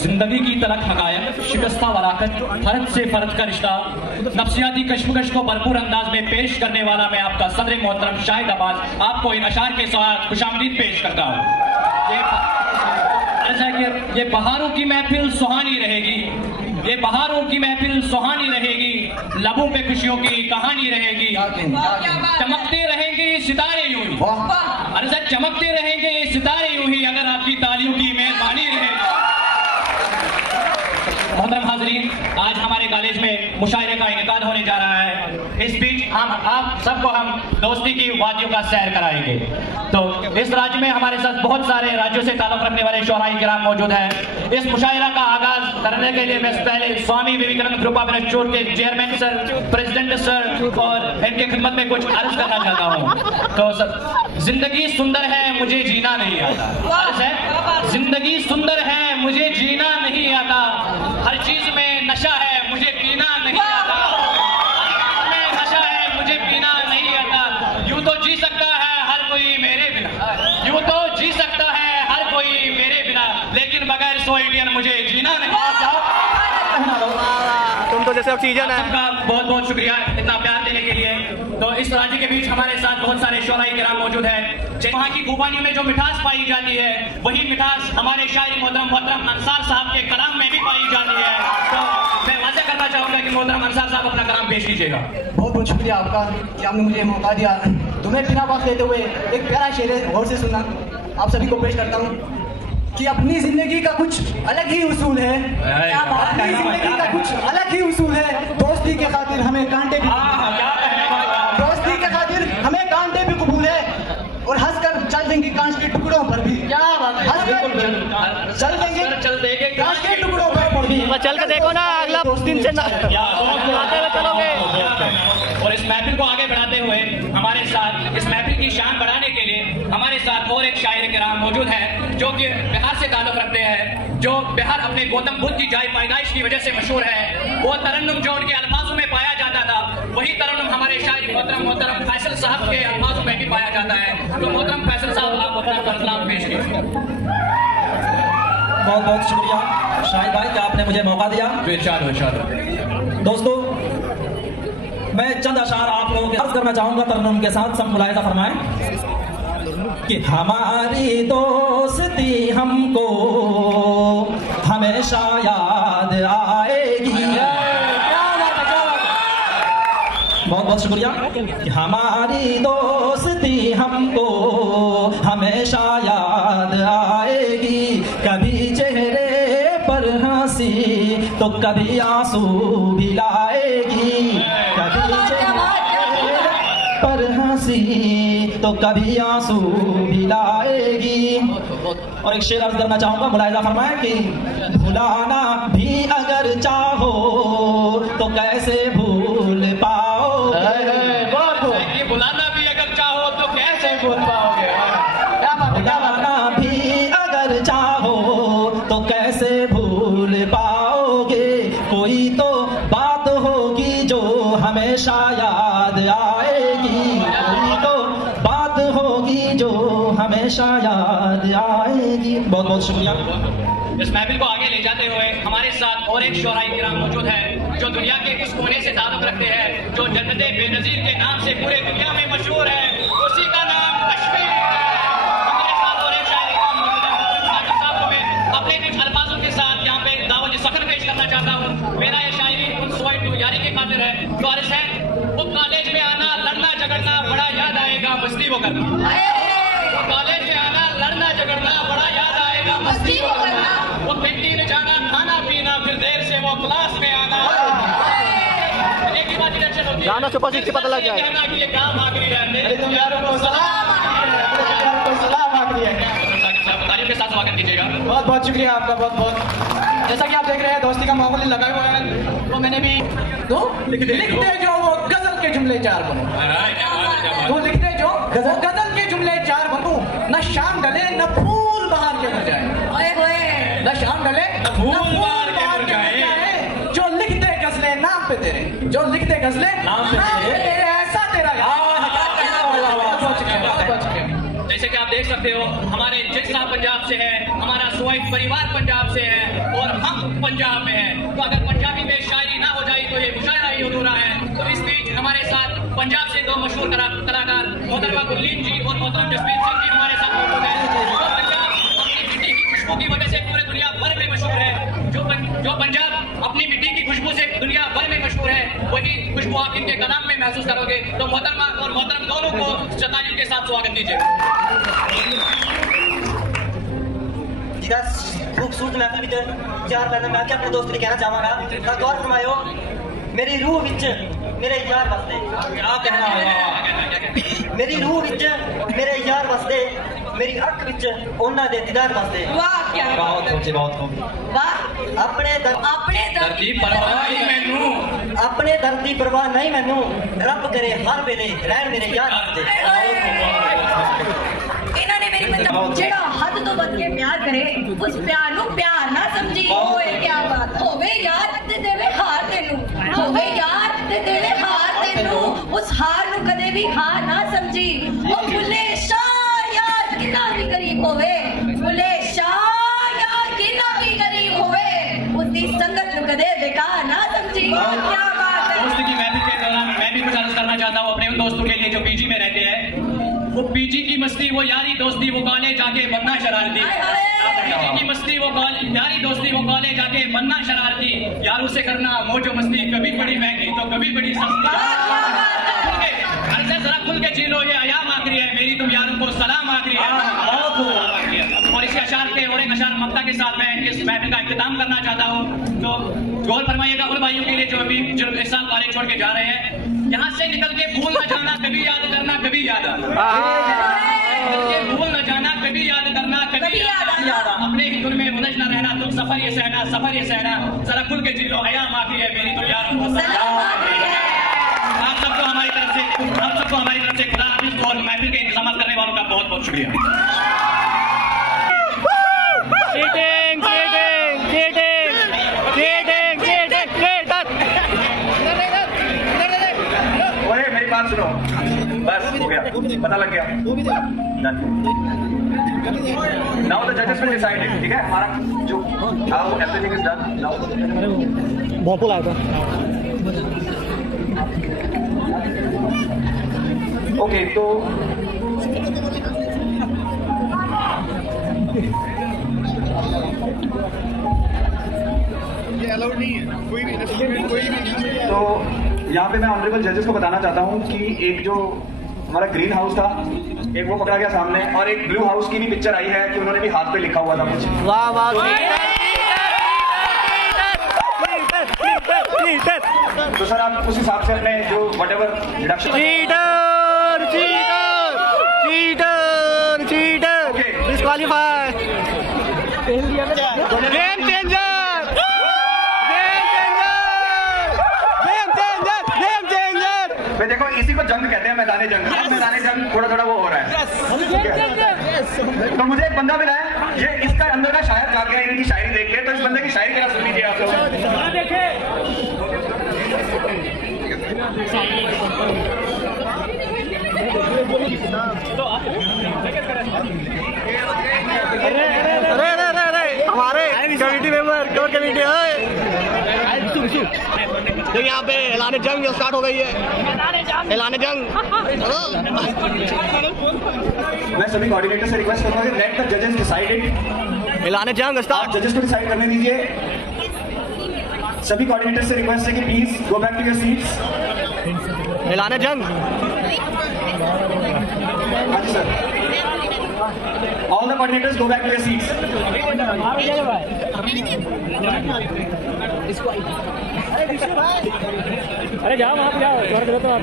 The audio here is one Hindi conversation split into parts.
जिंदगी की तलख हकायक, शिकस्ता वराकत, फर्द से फर्द का रिश्ता, नफ्सियाती कश्मकश को भरपूर अंदाज में पेश करने वाला मैं आपका सदर मोहतरम शाहिद अब्बास आपको इन अशार के साथ खुशामदीद पेश करता हूँ। ये बहारों की महफिल सुहानी रहेगी, ये बहारों की महफिल सुहानी रहेगी, लबों पे खुशियों की कहानी रहेगी, चमकते रहेंगे सितारे यूं ही, अरे सर चमकते रहेंगे सितारे यूं ही अगर आपकी तालियों की मेहरबानी रहेगी। मोहतरम हाज़रीन, आज हमारे कॉलेज में मुशायरे का इनेकाद होने जा रहा है। इस बीच हम आप सबको हम दोस्ती की वादियों का सैर कराएंगे। तो इस राज्य में हमारे साथ बहुत सारे राज्यों से ताल्लुक रखने वाले शोराई किराम मौजूद हैं। इस मुशायरा का आगाज करने के लिए मैं पहले Swami Vivekananda group of institute के चेयरमैन सर, प्रेसिडेंट सर और इनके खिदमत में कुछ अर्ज करना चाहता हूँ। तो सर, जिंदगी सुंदर है मुझे जीना नहीं आता, जिंदगी सुंदर है मुझे जीना नहीं आता, हर चीज में नशा है मुझे पीना नहीं आता, नशा है मुझे पीना नहीं आता, यूं तो जी सकता है हर कोई मेरे बिना, यूं तो जी सकता है हर कोई मेरे बिना, लेकिन बगैर सोइडियन मुझे जीना नहीं आता। तुम तो जैसे ऑक्सीजन है। आपका बहुत बहुत शुक्रिया इतना प्यार देने के लिए। तो इस राज्य के बीच हमारे साथ बहुत सारे शोराई किराम मौजूद हैं। वहाँ की खुबानी में जो मिठास पाई जाती है वही मिठास हमारे शायरी मोहतरम अंसार साहब के कलाम में भी पाई जाती है। तो मैं वाज़ेह करना चाहूंगा कि मोहतरम अंसार साहब अपना कलाम पेश कीजिएगा। बहुत बहुत शुक्रिया आपका कि आपने मुझे मौका दिया। तुम्हें बिना वक्त लेते हुए एक प्यारा शेर गौर से सुनना आप सभी को पेश करता हूँ कि अपनी जिंदगी का कुछ अलग ही उसूल है, अपनी जिंदगी का कुछ अलग ही उसूल है, दोस्ती के खातिर हमें कांटे भी, दोस्ती के खातिर हमें कांटे भी कबूल है, और हंसकर चल देंगे कांच के टुकड़ों पर भी। क्या बात है, हंसकर चल देंगे कांच के टुकड़ों पर भी। चल के देखो ना, अगला दिन से चलोगे। और इस महफिल को आगे बढ़ाते हुए हमारे साथ इस महफिल की शान बढ़ाने के लिए हमारे साथ और एक शायर किराम मौजूद है जो कि बिहार से ताल्लुक रखते हैं, जो बिहार अपने गौतम बुद्ध की जाए पैदाइश की वजह से मशहूर है। वो तरन्नुम जो उनके अल्फाजों में पाया जाता था वही तरन्नुम हमारे शायर मोहतरम फैसल साहब के अल्फाजों में भी पाया जाता है। तो मोहतरम फैसल साहब आप अपना कलाम पेश कीजिए। बहुत बहुत शुक्रिया शाहिद भाई कि आपने मुझे मौका दिया। दोस्तों, मैं चंद अशार आप लोगों के अर्ज करना चाहूंगा तरन्नुम के साथ, सब मुलाहिजा फरमाएं कि हमारी दोस्ती हमको हमेशा याद आएगी। बहुत बहुत शुक्रिया कि हमारी दोस्ती हमको हमेशा याद आएगी, कभी चेहरे पर हंसी तो कभी आंसू भी लाएगी, कभी चेहरे पर हंसी तो कभी आंसू भी लाएगी। और एक शेर अर्ज करना चाहूंगा, मुलाहिजा फरमाएं कि भुलाना भी अगर चाहो तो कैसे भूल पाओगे, बुलाना भी अगर चाहो तो कैसे भूल पाओगे, भुलाना भी अगर चाहो तो कैसे भूल पाओगे, कोई तो बात होगी जो हमेशा याद आएगी, कोई तो बात होगी जो हमेशा याद आएगी। बहुत बहुत शुक्रिया। इस महफिल को आगे ले जाते हुए हमारे साथ और एक शोराई किराम मौजूद है जो दुनिया के उस कोने से ताल्लुक रखते हैं जो जन्नत बेनज़ीर के नाम से पूरे दुनिया में मशहूर है, उसी का नाम कश्मीर है। हमारे साथ और एक शायर किराम मौजूद है साहब को मैं अपने कुछ अल्फाजों के साथ यहाँ पे दावत सफर पेश करना चाहता हूँ। मेरा ये शायरी उन सोइट यारी के खातिर है जो अर्ज है, वो कॉलेज में आना लड़ना झगड़ना बड़ा याद आएगा मस्ती वो करना, वो कॉलेज में आना लड़ना झगड़ना बड़ा याद आएगा मस्ती वो करना, वो कैंटीन जाना खाना पीना फिर देर से वो क्लास में आना, एक ही बात इधर चलो गाना सुपर सिक्स पता लग जाए कहना कि ये काम आखिरी है, मेरे तुम यारों को सलाम आखिरी है। तारीफ के साथ स्वागत कीजिएगा। बहुत बहुत शुक्रिया आपका, बहुत बहुत। जैसा कि आप देख रहे हैं दोस्ती का माहौल लगा हुआ है, तो मैंने भी तो लिखते जो वो गजल के जुमले चार बनूं, तो लिखते जो गजल के जुमले चार बनूं, न शाम डले न फूल बाहर के हो जाए, न शाम डले न फूल बाहर के हो जाए, जो लिखते गजले नाम पे तेरे, जो लिखते गजले नाम पे तेरे, ऐसा तेरा जैसे कि आप देख सकते हो हमारे जज साहब पंजाब से है, हमारा सुवैत परिवार पंजाब से है और हम पंजाब में हैं। तो अगर पंजाबी में शायरी ना हो जाए तो ये मुशायरा ही अधूरा है। तो इस बीच हमारे साथ पंजाब से दो मशहूर कलाकार मोहतरमा गुरलीन जी और मोहतरम जसवीर सिंह जी हमारे साथ मौजूद हैं। पंजाब अपनी मिट्टी की खुशबू की वजह से पूरे दुनिया भर में मशहूर है। जो पंजाब अपनी मिट्टी की खुशबू से दुनिया भर में मशहूर है, वही खुशबू आप इनके कलाम में महसूस करोगे। तो मोहतरमा और मोहतरम दोनों को शतानियों के साथ स्वागत दीजिए। खूबसूरत महफिल विच चार लाइन मैं अपने दोस्त ने कहना चाहवागा। गौर फरमायो, मेरी रूह विच मेरे यार वसदे, क्या कहना होगा? मेरी रूह विच मेरे यार वसदे, मेरी अख विच उन्हां दे दीदार वसदे। वाह क्या बहुत खूब, बहुत खूब। वाह अपने दर्द की परवाह नहीं मैनू, अपने दर्द की परवाह नहीं मैनू, रब करे हर वेले रहन मेरे यार वसदे। इन्होंने मेरी मतलब जेड़ा हद तो बद के प्यार करे उस प्यार नु प्यार ना समझी। ओए क्या बात होवे यार ते देवे हार तेनू, होवे यार ते देवे हार तेनू, उस हार नु कदे भी हार ना समझी। ओ भुले शाह यार कितना भी गरीब होवे, भुले शाह यार कितना भी गरीब होवे, उसकी संगत नु कदे बेकार ना समझी। क्या बात है। दोस्त की महफिल के दौरान मैं भी कुछ अर्ज करना चाहता हूँ अपने उन दोस्तों के लिए जो पीजी में रहते हैं। वो पीजी की मस्ती, वो यारी दोस्ती, वो कॉलेज जाके बनना शरारती। पीजी की मस्ती, वो यारी दोस्ती, वो कॉलेज जाके बनना शरारती। यारों से करना मौजो मस्ती, कभी बड़ी महंगी तो कभी बड़ी सस्ती। ऐसे जरा खुल के जी लो, ये अयाम आखिरी है, मेरी तुम यारों को सलाम आखिरी है। और इस अशार के और एक अशार मक्ता के साथ मैं इस महफिल का इख्तिताम करना चाहता हूँ। तो गौर फरमाइएगा उन भाइयों के लिए जो अभी इस साल कॉलेज छोड़ के जा रहे हैं। यहाँ से निकल के भूल न जाना, कभी याद करना, कभी याद आना। भूल न जाना, कभी याद करना, कभी याद आना। अपने ही धुन में उलझ न रहना, तुम सफर ये सहना, सफर ये सहना। जरा खुल के जी लो, अयाम आखिरी है, मेरी तुम यारों को सलाम आखिरी है। आप सबको हमारी तरफ से खुदा हाफिज़ और महफिल के इंतजाम करने वालों का बहुत बहुत शुक्रिया। मेरी बात सुनो, बस हो गया, पता लग गया। Now the judges will decide it, ठीक है? हमारा जो now everything is done. Now भोंपू आया था। ओके, तो ये अलाउड नहीं है, कोई भी तो यहाँ पे मैं ऑनरेबल जजेस को बताना चाहता हूँ कि एक जो हमारा ग्रीन हाउस था, एक वो पकड़ा गया सामने, और एक ब्लू हाउस की भी पिक्चर आई है कि उन्होंने भी हाथ पे लिखा हुआ था कुछ। वाह वाह। तो सर आप उस हिसाब से अपने जो व्हाटएवर डिडक्शन डिस्क्वालीफाई। देखो इसी को जंग कहते हैं, मैदानी जंग। मैदानी जंग थोड़ा थोड़ा वो हो रहा है। तो मुझे एक बंदा मिला है, ये इसका अंदर का शायर जाग गया इनकी शायरी देख के। तो इस बंदे की शायरी जरा सुन लीजिए आप लोग। अरे हमारे कमेटी मेंबर कोर कमेटी है। देखिए यहाँ पे ऐलान जंग स्टार्ट हो गई है। ऐलान जंग। मैं सभी कोऑर्डिनेटर से रिक्वेस्ट करूंगा कि लेट द जजेस डिसाइड इट। ऐलान जंग स्टार्ट। जजेस को डिसाइड करने दीजिए। सभी कोऑर्डिनेटर से रिक्वेस्ट है कि please go back to your seats. ऐलान जंग। हाँ जी sir. All the coordinators go back to your seats. अरे जाओ वहाँ पे जाओ, तो आप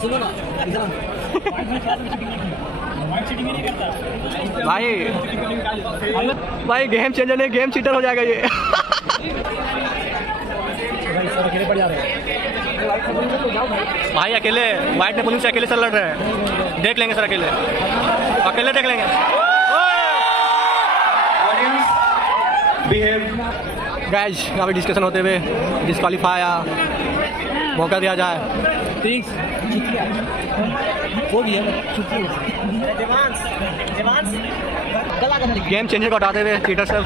सुनो ना भाई गेम चेंजर नहीं, गेम चीटर हो जाएगा ये। भाई अकेले व्हाइट ने पुलिस से अकेले सर लड़ रहे हैं। देख लेंगे सर, अकेले देख लेंगे। Audience, behave. गाइस यहाँ पे डिस्कशन होते हुए डिस्क्वालीफाई मौका दिया जाए। वो भी है गेम चेंजर को हटाते हुए पीटर साहब।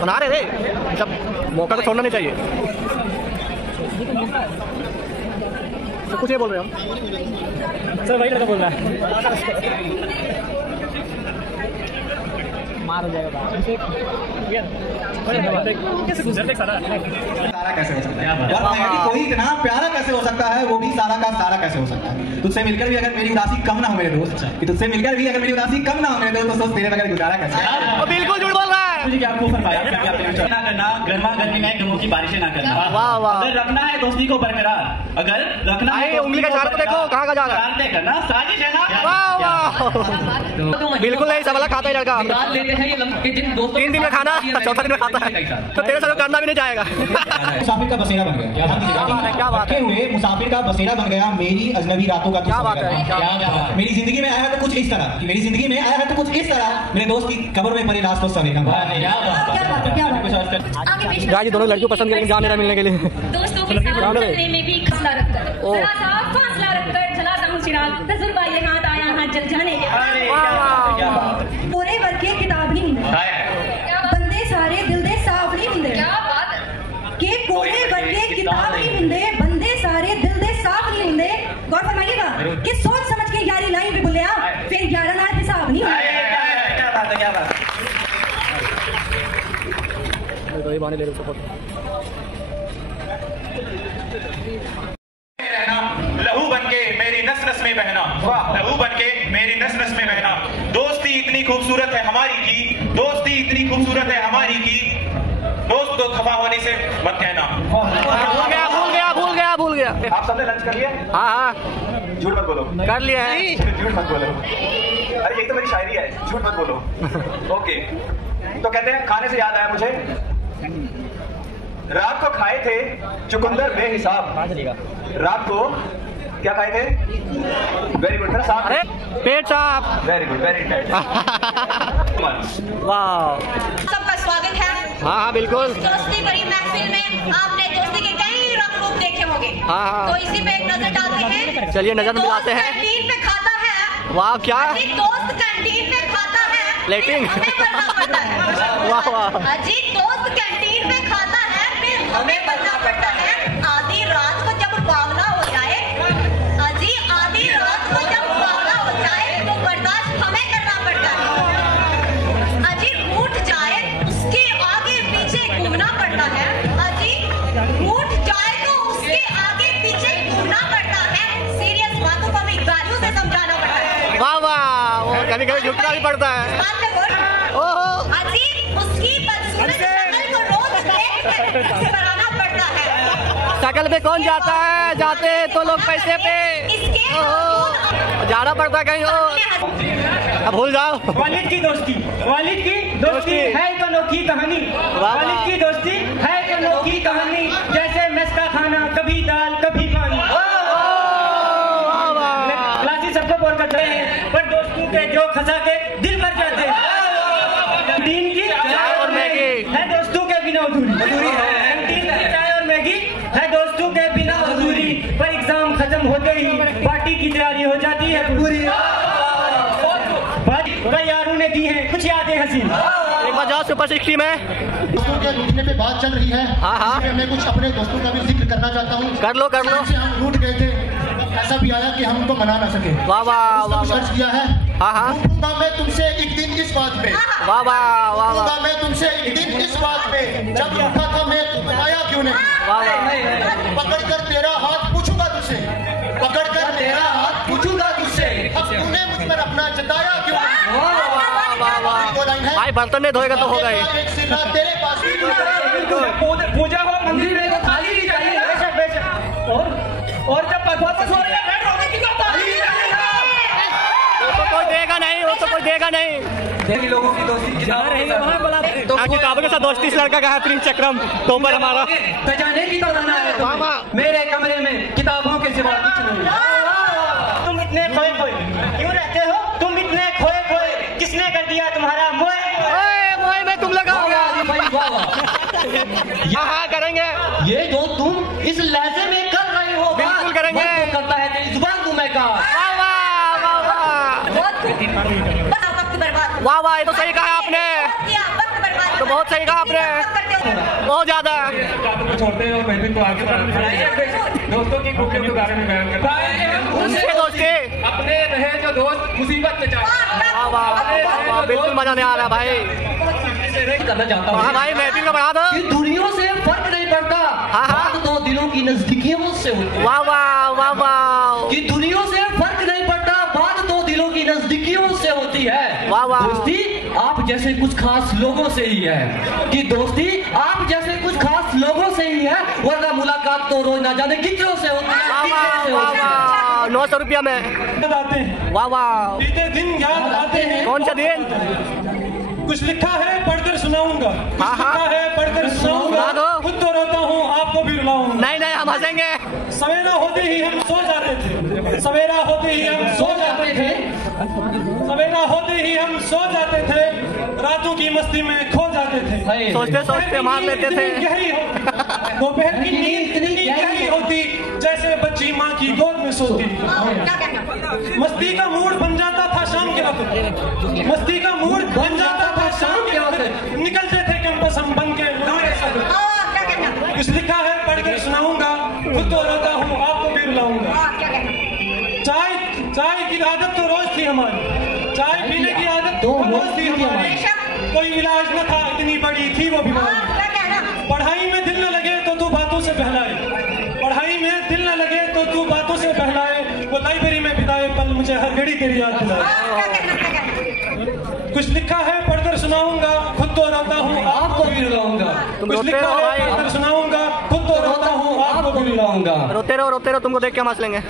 बना रहे थे, जब मौका तो छोड़ना नहीं चाहिए। तो कुछ ये बोल रहे हम सर, वही लड़का बोल रहा है मार हो जाएगा। सारा कैसे हो सकता है यार, कोई इतना प्यारा कैसे हो सकता है, वो भी सारा का सारा कैसे हो सकता है। तुझसे मिलकर भी अगर मेरी उदासी कम ना हो मेरे दोस्त, कि तुझसे मिलकर भी अगर मेरी उदासी कम ना हो मेरे दोस्त, तो सोच तेरे बगैर गुजारा कैसे। बिल्कुल झूठ बोल रहा है। मुझे क्या आपको फरमाया ना करना, गर्मा गर्मी में गमों की बारिशें ना करना। वाह वाह। अगर रखना है दोस्ती को बरकरार, अगर रखना है उंगली का इशारा देखो कहाँ का जा रहा है, करना साजिश है ना। वाह वाह, बिल्कुल नहीं, सब खाता है लड़का। 3 दिन में खाना, 4 दिन में खाता है, तो तेरे साथ करना भी नहीं जाएगा। मुसाफिर का बसेरा बन गया, क्या बात है, हुए मुसाफिर का बसेरा बन गया मेरी अजनबी रातों का। क्या बात है, मेरी जिंदगी में आया है तो कुछ इस तरह, मेरी जिंदगी में आया है तो कुछ इस तरह, मेरे दोस्त की कब्र में पड़ी लाश को सवेरा। जी दोनों लड़कियों पसंद करेंगे जहाँ मेरा मिलने के लिए। दोस्तों के साथ चलने में भी फासला रखकर, जरा सा फासला रखकर चला जाऊं चिराग, तजुर्बा ये हाथ आया हाथ जल जाने के। पूरे वर्ग के किताब नहीं होंगे, बंदे सारे दिल दे साफ नहीं होंगे। क्या बात के पूरे वर्ग के किताब नहीं होंगे, बंदे सारे दिल दे साफ नहीं होंगे। गौर फरमाइएगा कि सोच समझ के 11 लाइन भी बोले आप, फिर 11 लाख हिसाब नहीं होंगे। क्या बात लहू बनके मेरी नस नस में बहना, लहू बनके मेरी नस नस में बहना। दोस्ती इतनी खूबसूरत है हमारी की, दोस्ती इतनी खूबसूरत है हमारी की, दोस्त को खफा होने से मत कहना। भूल गया। आप सबने लंच कर लिया? हाँ, झूठ मत बोलो। कर लिया है। झूठ मत बोलो। अरे यही तो मेरी शायरी है, झूठ मत बोलो। ओके, तो कहते हैं खाने से याद आया मुझे, रात को खाए थे चुकंदर बेहिसाब, रात को क्या खाए थे? वेरी गुड, मेरा साफ। अरे पेट साफ। Very good, very good. वाह, सबका स्वागत है। हाँ बिल्कुल। दोस्ती भरी महफिल में आपने दोस्ती के कई रंग रूप देखे होंगे। हाँ। तो इसी पे एक नजर डालते हैं। चलिए नजर मिलाते हैं। कैंटीन में खाता है। वाह, क्या अजी दोस्त कैंटीन में खाता है, लेटिंग। हमें बनना पड़ता है। वाह वाह। अजी दोस्त कैंटीन में खाता है, फिर हमें बनना पड़ता है। आधी रात को जब बावला हो जाए, अजी आधी रात को जब बावला हो जाए तो बर्दाश्त हमें करना पड़ता है। अजी उठ जाए उसके आगे पीछे घूमना पड़ता है। अजी उठ जाए तो उसके आगे पीछे घूमना पड़ता है। सीरियस बातों को हमें गालियों से समझाना पड़ता है। वाह वाह, वो कभी कभी झुकना भी पड़ता है। अजी उसकी बदसूरत शक्ल को रोज देख कर मुस्कुराना पड़ता है। शकल पे कौन जाता है, जाते तो लोग पैसे पे जाना पड़ता है कहीं और। अब भूल जाओ। वालिद की दोस्ती, वालिद की दोस्ती है एक अनोखी कहानी, वालिद की दोस्ती है एक अनोखी कहानी, जैसे मेस का खाना, कभी दाल कभी पानी। क्लासी सबको बोल कर रहे हैं, पर दोस्तों के जो खसा के दिल भर जाते हैं। कैंटीन की चाय और मैगी है दोस्तों के बिना अधूरी है। कैंटीन की चाय और मैगी है दोस्तों के बिना अधूरी, पर एग्जाम खत्म होते ही पार्टी की तैयारी हो जाती है पूरी। यारों ने दी है कुछ यादें हसीन। एक बार जाओ सुपर 60 में। दोस्तों के रूठने पे बात चल रही है। हाँ। मैं कुछ अपने दोस्तों का भी जिक्र करना चाहता हूँ। कर लो। हम रूठ गए थे, ऐसा भी आया कि हम उनको मना ना सके। वाह वाह वाह। सर्च किया है। हाँ। रूठूंगा मैं तुमसे एक दिन इस बात पे। वाह वाह वाह। रूठूंगा मैं तुमसे एक दिन इस बात पे, जब रूठा था मैं बताया क्यों नहीं। पकड़ कर तेरा हाथ पूछूंगा तुझसे, पकड़ कर तेरा हाथ पूछूंगा तुझसे, अब तूने मुझ पर अपना जताया क्यों नहीं। भाई बर्तन नहीं धोएगा तो होगा ही। एक सिरा तेरे पास पूजा हो मंदिर में तो थाली भी चाहिए, बेशक। और जब वापस हो रहे हैं बैठ रोने की तो थाली भी चाहिए। वो तो कोई देगा नहीं, वो तो कोई देगा नहीं। लोगों की दोस्ती रहेंगे वहाँ किताबों के साथ दोस्ती इस लड़का का है प्रिंस चक्रम तो पर हमारा बजाने की तो रहना है मेरे कमरे में किताबों के सिवा कुछ नहीं। तुम इतने खोए खोए क्यों रहते हो? तुम इतने खोए खोए किसने कर दिया तुम्हारा मोए? मोए में तुम लगा यहाँ करेंगे ये जो तुम इस लहजे में कर रहे हो बिल्कुल करेंगे। तो करता है तेरी जुबान तुम्हें का। वाह वाह ये तो सही कहा आपने, तो बहुत सही कहा आपने, बहुत ज्यादा। छोड़ते हैं और महफिल को आगे बढ़ाते दोस्तों की खूबियों के बारे में बयान करता है। दोस्ती अपने रहे जो दोस्त मुसीबत में चाहे। वाह वाह बिल्कुल मजा नहीं आ रहा भाई। करना चाहता हूँ भाई महफिल का बढ़ा दो। कि दूरियों से फर्क नहीं पड़ता, बात तो दिलों की नजदीकियों से होती है। वाह वाह वाह वाह कि दूरियों से फर्क नहीं पड़ता, बात तो दिलों की नजदीकियों से होती है। वाह वाह दोस्ती आप जैसे कुछ खास लोगों से ही है, कि दोस्ती आप जैसे कुछ खास लोगों से ही है, वरना मुलाकात तो रोज ना जाने कितनों से होती है। 900 रुपया में आते हैं। वाह वाह बीते दिन याद आते हैं। कौन सा दिन? कुछ लिखा है पढ़कर सुनाऊंगा, कुछ हाँ, हाँ। लिखा है पढ़कर सुनाऊंगा, सुना दो। खुद तो रोता हूँ आपको भी रुलाऊंगा। नहीं नहीं हम हंसेंगे। सवेरा होते ही हम सो जाते थे, सवेरा होते ही हम सो जाते थे, सवेरा होते ही हम सो जाते थे, रातों की मस्ती में खो जाते थे। सोचते सोचते मार लेते थे। गहरी दोपहर की नींद इतनी गहरी होती जैसे बच्ची माँ की गोद में सोती। मस्ती का मूड बन जाता था शाम के वक्त, मस्ती का मूड बन जाता था शाम के वक्त, निकलते थे कैंपस हम बन के लौटे सब। कुछ लिखा है पढ़कर सुनाऊंगा, खुद तो रोता हूँ आपको भी रुलाऊंगा। चाय की आदत तो रोज थी हमारी, चाय पीने की आदत तो रोज थी हमारी, कोई इलाज न था इतनी बड़ी थी वो बीमारी। पढ़ाई में दिल न लगे तो तू बातों से बहलाए, पढ़ाई में दिल न लगे तो तू बातों से बहलाए, वो लाइब्रेरी में बिताए पल मुझे हर घड़ी तेरी याद दिलाए। कुछ लिखा है पढ़कर सुनाऊंगा, खुद तो रोता हूँ आपको भी रुलाऊंगा। कुछ लिखा है पढ़कर सुनाऊंगा, खुद तो रोता हूँ आपको भी रुलाऊंगा। रोते रहो तुमको देख के हम हंस लेंगे।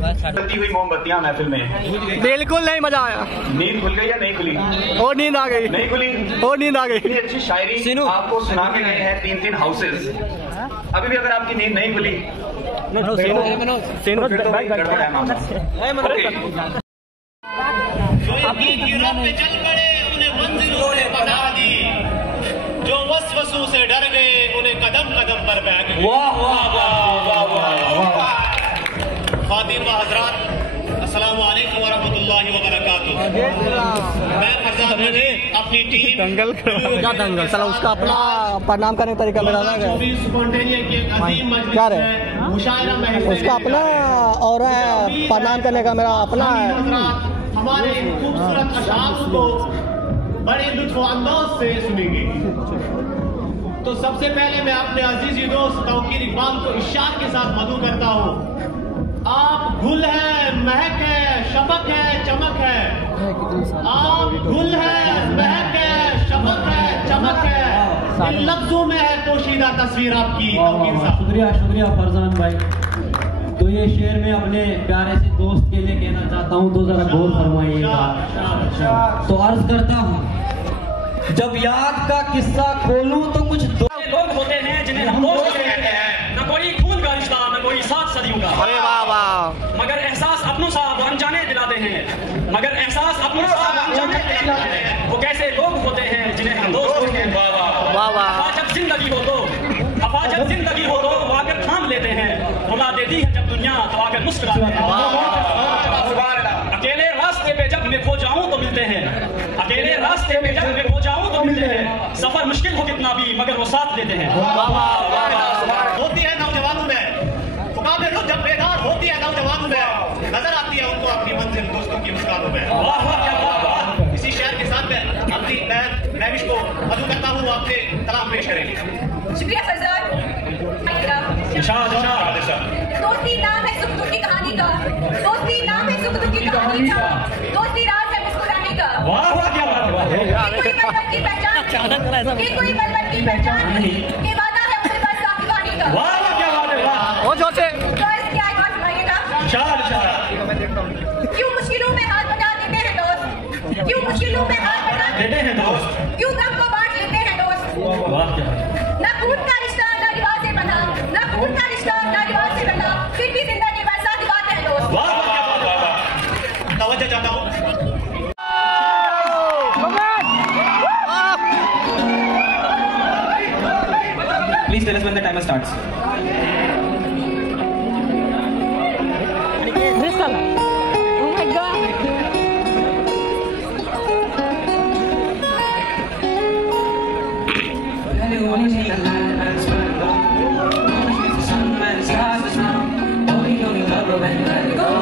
जलती हुई मोमबत्तियां महफिल में। बिल्कुल नहीं मजा आया। नींद खुल गई या नहीं खुली? और नींद आ गई। नहीं खुली और नींद आ गई। इतनी अच्छी शायरी आपको सुना के गए हैं 3-3 हाउसेस, अभी भी अगर आपकी नींद नहीं खुली गड़बड़ है मामला। यूरोप पे चल पड़े उन्हें मंजिलों ने बता दी, जो वसवसों से डर गए उन्हें कदम कदम पर बैठ गए। वाह वाह वाह वाह वाह। खातिन व हज़रात अस्सलाम वालेकुम व रहमतुल्लाहि व बरकातुहू। मैं फरजाद मजीद अपनी टीम दंगल क्या दंगल साला उसका अपना प्रणाम करने का तरीका मेरा अलग है। क्या रे उसका अपना और है प्रणाम करने का मेरा अपना है। हमारे खूबसूरत अशार को बड़े लुत्फ अंदाज से सुनेंगे। तो सबसे पहले मैं अपने अजीजी दोस्त तौकीर इकबाल को इशार के साथ मधु करता हूँ। आप गुल है, महक है, शबक है, चमक है। आप गुल है, महक है, शबक है, चमक है। इन लफ्जों में है पोशीदा तस्वीर आपकी तौकीर साहब। शुक्रिया फरजान भाई। तो ये शेर में अपने प्यारे से दोस्त के लिए कहना चाहता हूँ, तो जरा गौर फरमाइएगा। तो अर्ज करता हूँ, जब याद का किस्सा खोलूं तो कुछ लोग होते हैं जिन्हें हम दोस्त कहते हैं, न कोई खून का रिश्ता न कोई 7 सदियों का। अरे वाह वाह। मगर एहसास अपनों सा वो अनजाने दिलाते हैं, मगर एहसास अपनों सा वो अनजाने दिलाते हैं। वो कैसे लोग होते हैं जिन्हें हम दोस्त कहते हैं। वाह वाह। जब जिंदगी हो तो जब जिंदगी हो तो वो आकर थाम लेते हैं, रुला देती है जब दुनिया तो आकर मुस्कुराते हैं। अकेले रास्ते पे जब मैं खो जाऊं तो मिलते हैं, अकेले रास्ते पे जब मैं खो जाऊं तो मिलते हैं। सफर मुश्किल हो कितना भी मगर वो साथ देते हैं। होती है नौजवानों में मुकाबले रुख जब बेदार होती है नौजवानों में, नजर आती है उनको अपनी मंजिल दोस्तों की मुस्कानों में। वाह वाह क्या वाह। इसी शेर के साथ मैं अपनी नैविश को मधु करता हूँ, आपसे सलाम पेश करेंगे। शुक्रिया फरजान। दोस्ती नाम है सुख दुख की कहानी का, दोस्ती नाम है सुख दुख की कहानी का, दोस्ती राज है मुस्कुराने का। वाह वाह क्या बात है। कोई पलवल की पहचान, कि कोई पलवल की पहचान नहीं, कि वादा है उसे बस साथ पानी का। वाह वाह क्या बात है। वाह और जोर से तो इसकी आवाज सुनाइएगा। क्यों मुश्किलों में हाथ बटा देते हैं दोस्त, क्यों मुश्किलों में हाथ बटा देते हैं दोस्त, क्यों गम को बांट वाह क्या ना खून का रिश्ता ना रिवाज से बंधा, ना खून का रिश्ता ना रिवाज से बंधा, फिर भी जिंदगी भर साथ निभाते हैं दोस्त। वाह वाह क्या बात, वाह वाह। तवज्जो चाहता हूँ। Please tell us when the timer starts. Oh my God. Only love when you let it go.